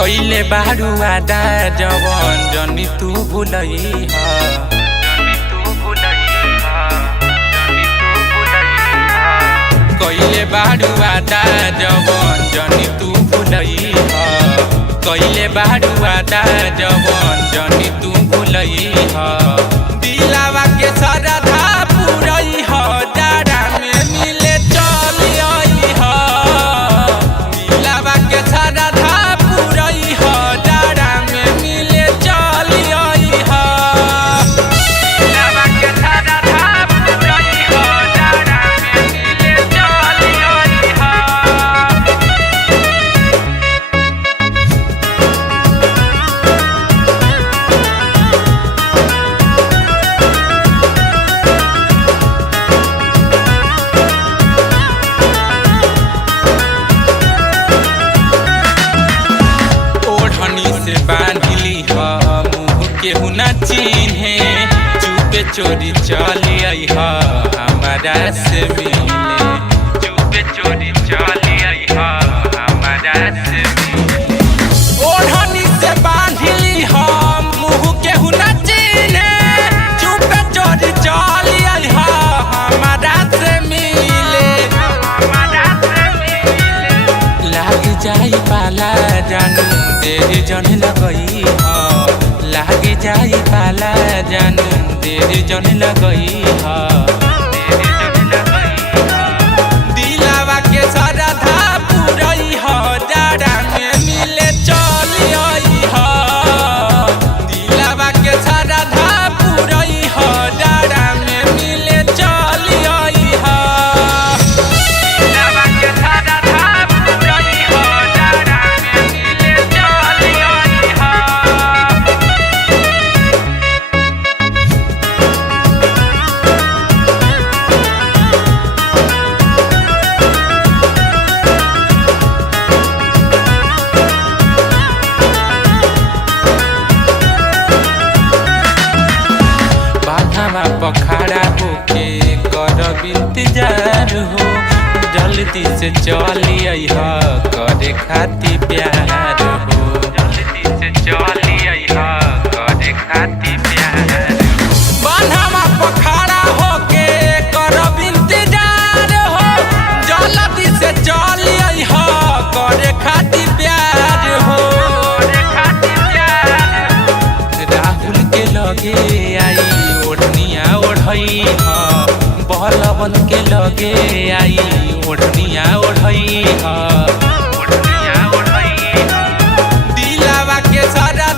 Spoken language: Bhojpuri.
कइले बारू आदा जवन जनी तू भूलई कइले बारू आदा जवन जनी तू भूलई कइले बारू आदा जवन जनी तू भूलई दिलावा के सरधा पुरई ह जाड़ा में मिले चली आई ह दिलावा के सरधा पुरई ह जाड़ा में मिले चली आई ह दिलावा के सरधा पुरई ह जाड़ा में मिले चली आई ह। से बांधली मुँह केहू न चिन्हे चुपे चोरी चली आई हमारा से मिले चुपे चोरी चली आई हमारा से मिले ओढ़नी से बांधली मुँह केहू न चिन्हे चुपे चोरी चली आई हमारा से मिले लाग जाई पाला जानू तेरी जन लगई लाग जाई पाला जानू तेरी जन लगई दिलावा के सरधा पुरई ह जाड़ा में मिले चली आई ह दिलावा के सरधा पुरई ह जाड़ा में मिले चली आई ह दिलावा के सरधा पुरई ह जाड़ा में मिले चली आई ह। बाधावा पखाड़ा होके करब इंतजार हो जल्दी से चली आई ह करे खाती प्यार हो जल्दी से चली आई ह करे खाती प्यार बाधावा पखाड़ा होके करब इंतजार हो जल्दी से चली आई ह करे खाती प्यार हो राहुल के लगे आई ओढ़निया ओढ़ई बहलवन के लगे आई ओढ़निया ओढ़ई दिलावा के सरा